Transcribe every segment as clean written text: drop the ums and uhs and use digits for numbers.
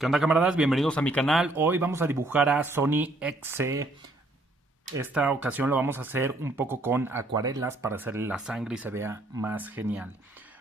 ¿Qué onda, camaradas? Bienvenidos a mi canal. Hoy vamos a dibujar a Sony XC. Esta ocasión lo vamos a hacer un poco con acuarelas para hacerle la sangre y se vea más genial.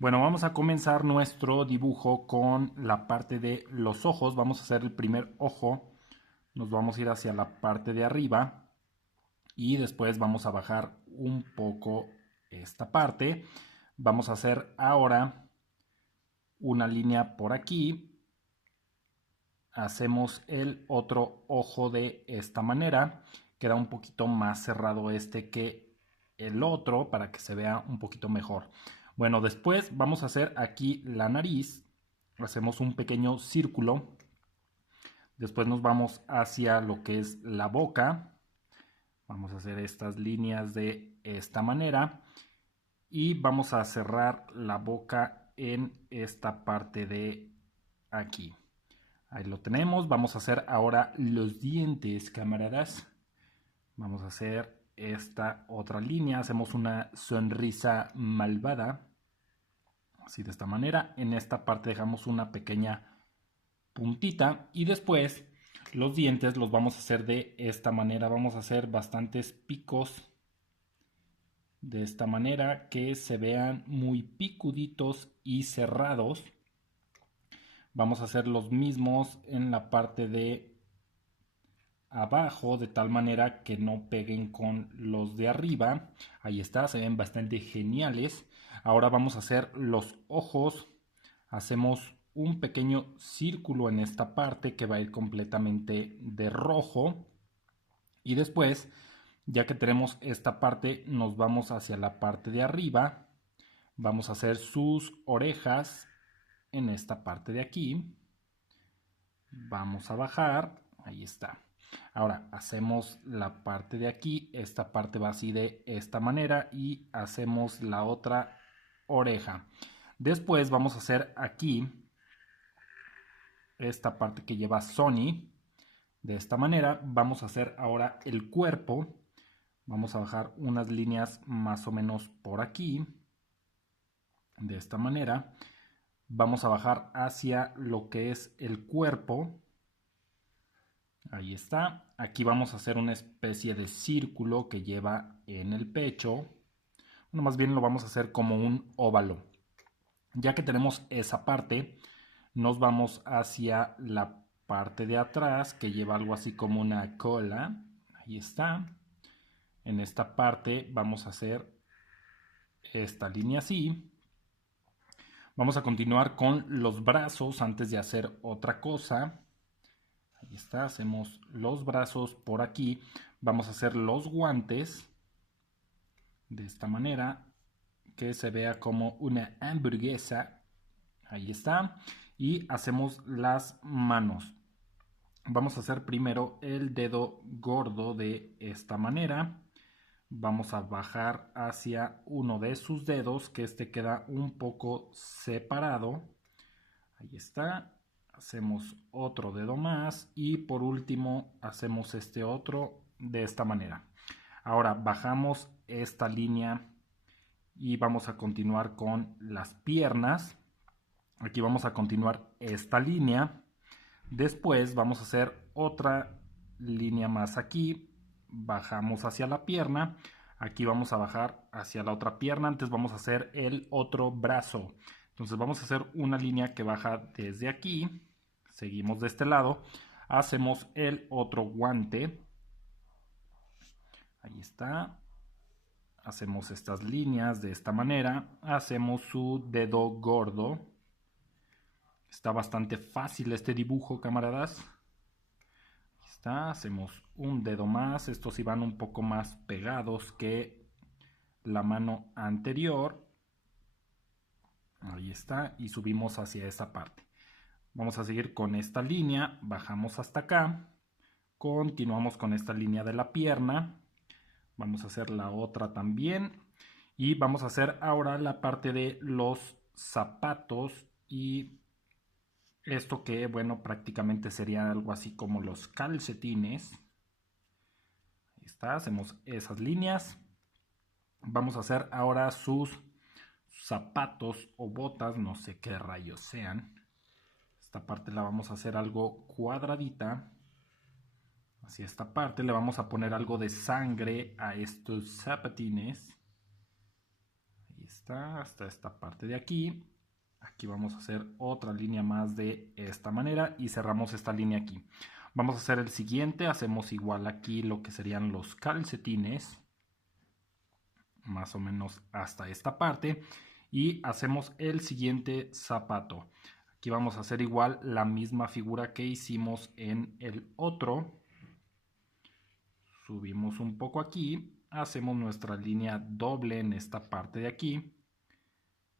Bueno, vamos a comenzar nuestro dibujo con la parte de los ojos. Vamos a hacer el primer ojo. Nos vamos a ir hacia la parte de arriba y después vamos a bajar un poco esta parte. Vamos a hacer ahora una línea por aquí. Hacemos el otro ojo de esta manera. Queda un poquito más cerrado este que el otro para que se vea un poquito mejor. Bueno, después vamos a hacer aquí la nariz. Hacemos un pequeño círculo. Después nos vamos hacia lo que es la boca. Vamos a hacer estas líneas de esta manera. Y vamos a cerrar la boca en esta parte de aquí. Ahí lo tenemos. Vamos a hacer ahora los dientes, camaradas. Vamos a hacer esta otra línea. Hacemos una sonrisa malvada. Así de esta manera. En esta parte dejamos una pequeña puntita. Y después los dientes los vamos a hacer de esta manera. Vamos a hacer bastantes picos. De esta manera que se vean muy picuditos y cerrados. Vamos a hacer los mismos en la parte de abajo, de tal manera que no peguen con los de arriba. Ahí está, se ven bastante geniales. Ahora vamos a hacer los ojos. Hacemos un pequeño círculo en esta parte que va a ir completamente de rojo. Y después, ya que tenemos esta parte, nos vamos hacia la parte de arriba. Vamos a hacer sus orejas en esta parte de aquí. Vamos a bajar. Ahí está. Ahora hacemos la parte de aquí. Esta parte va así de esta manera. Y hacemos la otra oreja. Después vamos a hacer aquí esta parte que lleva Sony. De esta manera vamos a hacer ahora el cuerpo. Vamos a bajar unas líneas más o menos por aquí. De esta manera. Vamos a bajar hacia lo que es el cuerpo. Ahí está. Aquí vamos a hacer una especie de círculo que lleva en el pecho. Bueno, más bien lo vamos a hacer como un óvalo. Ya que tenemos esa parte, nos vamos hacia la parte de atrás que lleva algo así como una cola. Ahí está. En esta parte vamos a hacer esta línea así. Vamos a continuar con los brazos antes de hacer otra cosa. Ahí está, hacemos los brazos por aquí. Vamos a hacer los guantes de esta manera que se vea como una hamburguesa. Ahí está. Y hacemos las manos. Vamos a hacer primero el dedo gordo de esta manera. Vamos a bajar hacia uno de sus dedos, que este queda un poco separado. Ahí está. Hacemos otro dedo más y por último hacemos este otro de esta manera. Ahora bajamos esta línea y vamos a continuar con las piernas. Aquí vamos a continuar esta línea. Después vamos a hacer otra línea más aquí. Bajamos hacia la pierna. Aquí vamos a bajar hacia la otra pierna. Antes vamos a hacer el otro brazo. Entonces vamos a hacer una línea que baja desde aquí. Seguimos de este lado. Hacemos el otro guante. Ahí está. Hacemos estas líneas de esta manera. Hacemos su dedo gordo. Está bastante fácil este dibujo, camaradas. Ahí está. Hacemos un dedo más. Estos sí van un poco más pegados que la mano anterior. Ahí está. Y subimos hacia esa parte. Vamos a seguir con esta línea. Bajamos hasta acá. Continuamos con esta línea de la pierna. Vamos a hacer la otra también. Y vamos a hacer ahora la parte de los zapatos. Y esto que, bueno, prácticamente sería algo así como los calcetines. Ahí está, hacemos esas líneas. Vamos a hacer ahora sus zapatos o botas, no sé qué rayos sean. Esta parte la vamos a hacer algo cuadradita. Hacia esta parte le vamos a poner algo de sangre a estos zapatines. Ahí está, hasta esta parte de aquí. Aquí vamos a hacer otra línea más de esta manera y cerramos esta línea aquí. Vamos a hacer el siguiente, hacemos igual aquí lo que serían los calcetines, más o menos hasta esta parte, y hacemos el siguiente zapato. Aquí vamos a hacer igual la misma figura que hicimos en el otro. Subimos un poco aquí, hacemos nuestra línea doble en esta parte de aquí.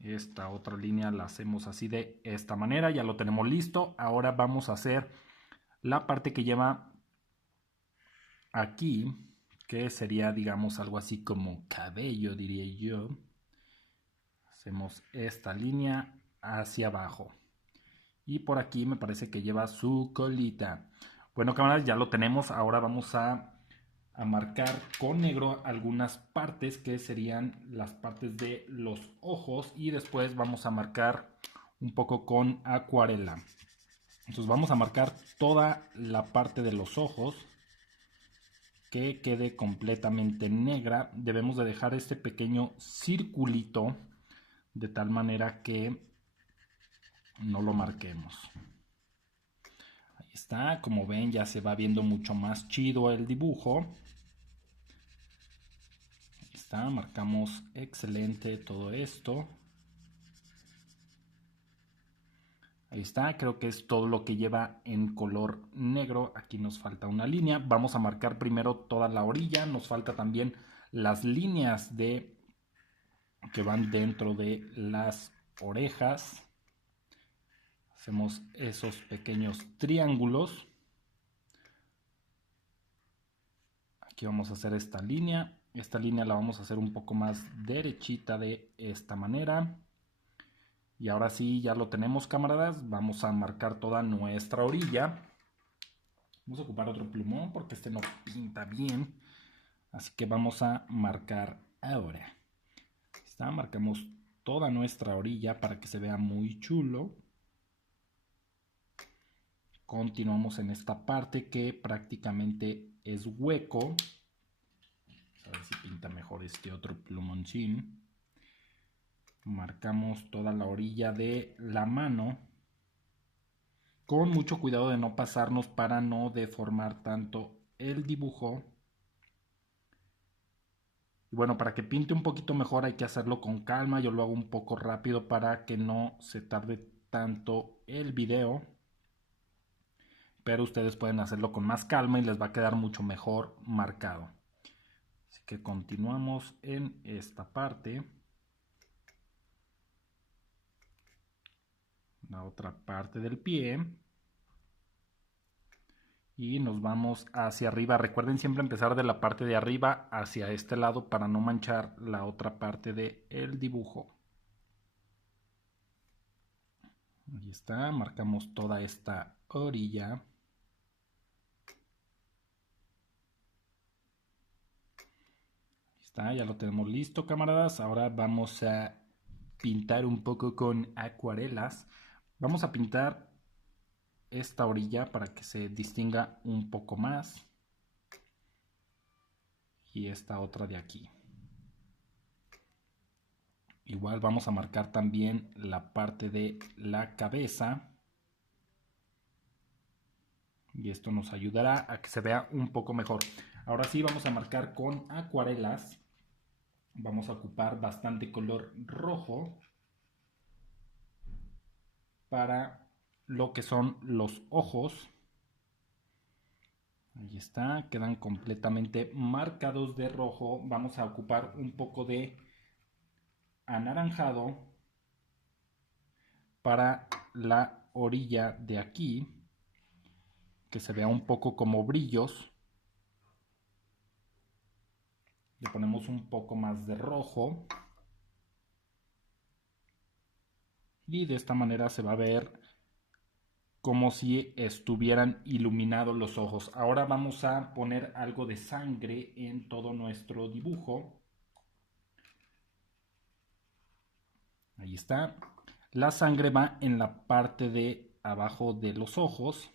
Esta otra línea la hacemos así de esta manera, ya lo tenemos listo. Ahora vamos a hacer la parte que lleva aquí, que sería, digamos, algo así como cabello, diría yo. Hacemos esta línea hacia abajo. Y por aquí me parece que lleva su colita. Bueno, camaradas, ya lo tenemos. Ahora vamos a marcar con negro algunas partes que serían las partes de los ojos. Y después vamos a marcar un poco con acuarela. Entonces vamos a marcar toda la parte de los ojos, que quede completamente negra. Debemos de dejar este pequeño circulito de tal manera que no lo marquemos. Ahí está, como ven ya se va viendo mucho más chido el dibujo. Ahí está, marcamos excelente todo esto. Ahí está, creo que es todo lo que lleva en color negro. Aquí nos falta una línea. Vamos a marcar primero toda la orilla. Nos falta también las líneas que van dentro de las orejas. Hacemos esos pequeños triángulos. Aquí vamos a hacer esta línea. Esta línea la vamos a hacer un poco más derechita de esta manera. Y ahora sí, ya lo tenemos, camaradas. Vamos a marcar toda nuestra orilla. Vamos a ocupar otro plumón porque este no pinta bien. Así que vamos a marcar ahora. Está, marcamos toda nuestra orilla para que se vea muy chulo. Continuamos en esta parte que prácticamente es hueco. A ver si pinta mejor este otro plumoncín. Marcamos toda la orilla de la mano. Con mucho cuidado de no pasarnos para no deformar tanto el dibujo. Y bueno, para que pinte un poquito mejor hay que hacerlo con calma. Yo lo hago un poco rápido para que no se tarde tanto el video. Pero ustedes pueden hacerlo con más calma y les va a quedar mucho mejor marcado. Así que continuamos en esta parte. La otra parte del pie. Y nos vamos hacia arriba. Recuerden siempre empezar de la parte de arriba hacia este lado para no manchar la otra parte del dibujo. Ahí está, marcamos toda esta orilla. Ahí está, ya lo tenemos listo, camaradas. Ahora vamos a pintar un poco con acuarelas. Vamos a pintar esta orilla para que se distinga un poco más. Y esta otra de aquí. Igual vamos a marcar también la parte de la cabeza. Y esto nos ayudará a que se vea un poco mejor. Ahora sí vamos a marcar con acuarelas. Vamos a ocupar bastante color rojo para lo que son los ojos. Ahí está, quedan completamente marcados de rojo. Vamos a ocupar un poco de anaranjado para la orilla de aquí, que se vea un poco como brillos. Le ponemos un poco más de rojo. Y de esta manera se va a ver como si estuvieran iluminados los ojos. Ahora vamos a poner algo de sangre en todo nuestro dibujo. Ahí está. La sangre va en la parte de abajo de los ojos,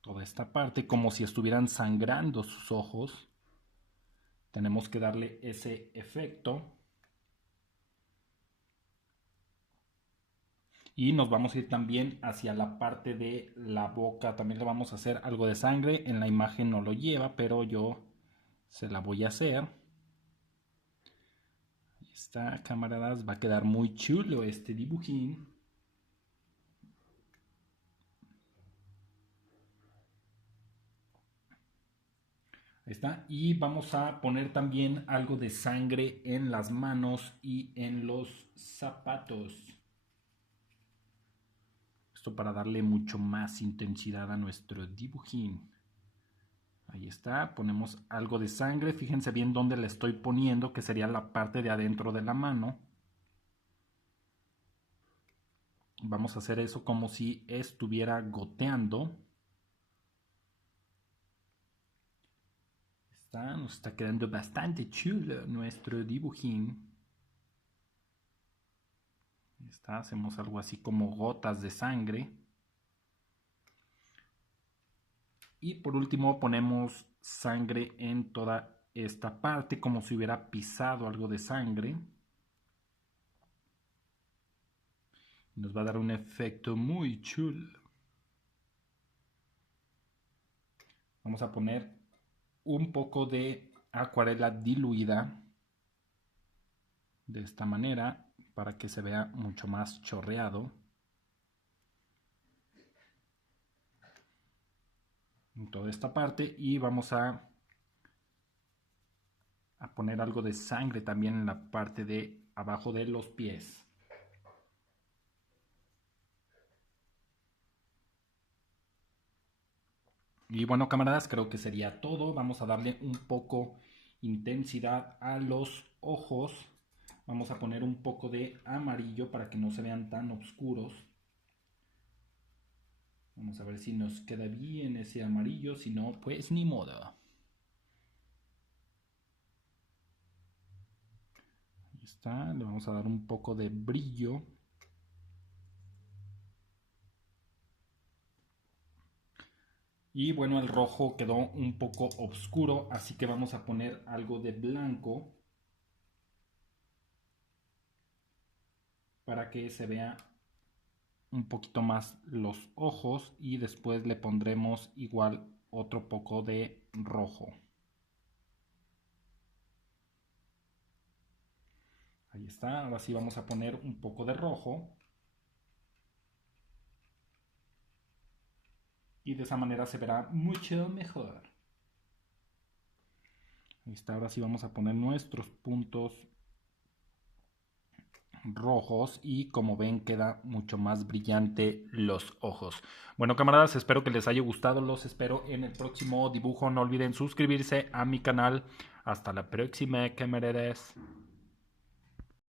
toda esta parte, como si estuvieran sangrando sus ojos. Tenemos que darle ese efecto. Y nos vamos a ir también hacia la parte de la boca. También le vamos a hacer algo de sangre. En la imagen no lo lleva, pero yo se la voy a hacer. Ahí está, camaradas. Va a quedar muy chulo este dibujín. Ahí está. Y vamos a poner también algo de sangre en las manos y en los zapatos. Esto para darle mucho más intensidad a nuestro dibujín. Ahí está, ponemos algo de sangre. Fíjense bien dónde le estoy poniendo, que sería la parte de adentro de la mano. Vamos a hacer eso como si estuviera goteando. Nos está quedando bastante chulo nuestro dibujín. Ahí está, hacemos algo así como gotas de sangre. Y por último ponemos sangre en toda esta parte, como si hubiera pisado algo de sangre. Nos va a dar un efecto muy chulo. Vamos a poner un poco de acuarela diluida de esta manera para que se vea mucho más chorreado. En toda esta parte, y vamos a poner algo de sangre también en la parte de abajo de los pies. Y bueno, camaradas, creo que sería todo. Vamos a darle un poco intensidad a los ojos. Vamos a poner un poco de amarillo para que no se vean tan oscuros. Vamos a ver si nos queda bien ese amarillo. Si no, pues ni modo. Ahí está. Le vamos a dar un poco de brillo. Y bueno, el rojo quedó un poco oscuro, así que vamos a poner algo de blanco para que se vea un poquito más los ojos, y después le pondremos igual otro poco de rojo. Ahí está, ahora sí vamos a poner un poco de rojo. Y de esa manera se verá mucho mejor. Ahí está, ahora sí vamos a poner nuestros puntos rojos y como ven queda mucho más brillante los ojos. Bueno, camaradas, espero que les haya gustado. Los espero en el próximo dibujo. No olviden suscribirse a mi canal. Hasta la próxima, camaradas.